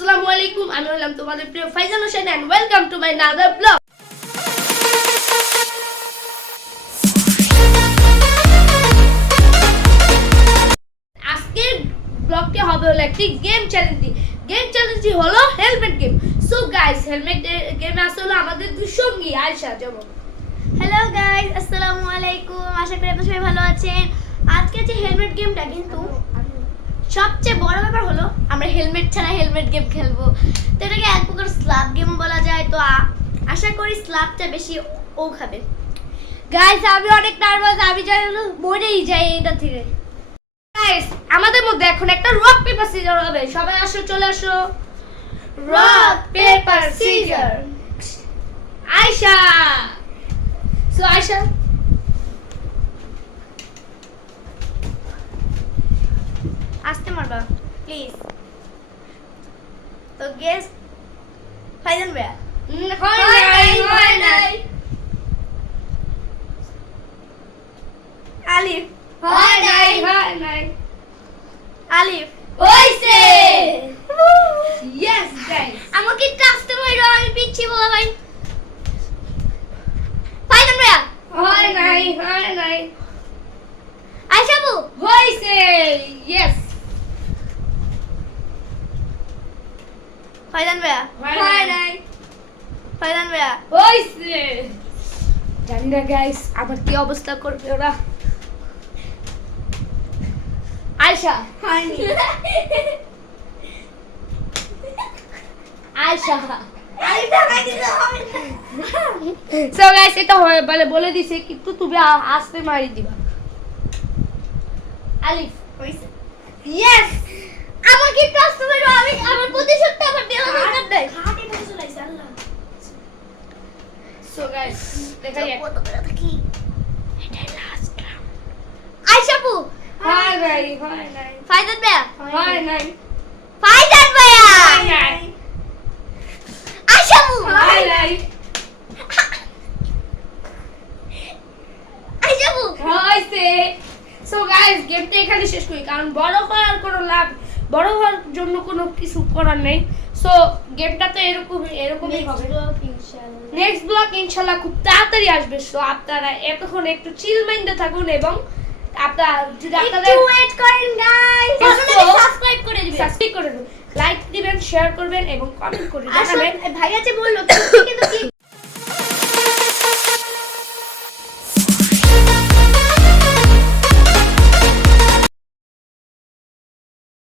আসসালামু আলাইকুম, আমি হলাম তোমাদের প্রিয় Faizan Hossain and welcome to my another blog. আজকের ব্লগটি হবে হলো একটি গেম চ্যালেঞ্জটি হলো helmet game. So guys, helmet গেমে আসলে আমাদের দুই সঙ্গী আয়েশা যেমন। হ্যালো গাইস, আসসালামু আলাইকুম। আশা করি আপনারা সবাই ভালো আছেন। আজকে যে হেলমেট গেমটা, কিন্তু সবচেয়ে বড় ব্যাপার হলো আমরা হেলমেট ছাড়া হেলমেট গেম খেলবো। তো এটাকে এক প্রকার স্ল্যাপ গেম বলা যায়। তো আশা করি স্ল্যাপটা বেশি ও খাবে। গাইস, আমি অনেক নার্ভাস, আমি জানি মরেই যাই এটা থেকে। গাইস, আমাদের মধ্যে এখন একটা রক পেপার সিজার হবে। সবাই আসো, চলে আসো। Rock paper scissor. Ayesha, so Ayesha, আসতে মারবা প্লিজ। তো গেস ফাইজান ভাইয়া। হয় নাই আলিফ। হয় নাই আলিফ হইছে। ইয়েস গাইস, আমাকে একটু আসতে মারো, আমি পিচ্ছি বলা ভাই। ফাইজান ভাইয়া। হয় নাই আয়েশা আপু। হইছে। ইয়েস, ফাইজান ভাইয়া। হয় নাই ফাইজান ভাইয়া। হইছে। জানি না গাইস আবার কি অবস্থা করবে ওরা। আয়েশা হয়নি। আয়েশা। আলিফ ঢাকাই দিতে হবে না। সো গাইস, এটা বলে দিছে কিন্তু তুমি আসতে মারি দিবা। আলিফ হইছে। ইয়েস। আমাকে একটু আসতে মারো, আমি আমার প্রতিশোধটা আমার দেওয়া দরকার নাই। হাতে ধরে চলাইছে আল্লাহ। সো গাইস, দেখা যাক। কত করে থাকি। এটা লাস্ট রাউন্ড। আয়েশা আপু। হয় নাই ফাইজান ভাইয়া। হয় নাই ফাইজান ভাইয়া। হয় নাই আয়েশা আপু। হয় নাই আয়েশা আপু। হইছে। সো গাইস, গেমটা এখানে শেষ করি, কারণ বড় হওয়ার কোনো লাভ, বড় হওয়ার জন্য কোনো কিছু করার নেই। সো গেমটা তো এরকমই হবে। নেক্সট ব্লগ ইনশাআল্লাহ খুব তাড়াতাড়ি আসবে। সো আপনারা এতক্ষণ একটু চিল মাইন্ডে থাকুন এবং যদি আপনাদের একটু ওয়েট করেন গাইস। সাবস্ক্রাইব করে দিবেন। সাবস্ক্রাইব করে দেবেন, লাইক দিবেন, শেয়ার করবেন এবং কমেন্ট করে আসলে জানাবেন। ভাইয়া যে বললো কিন্তু ক্লিক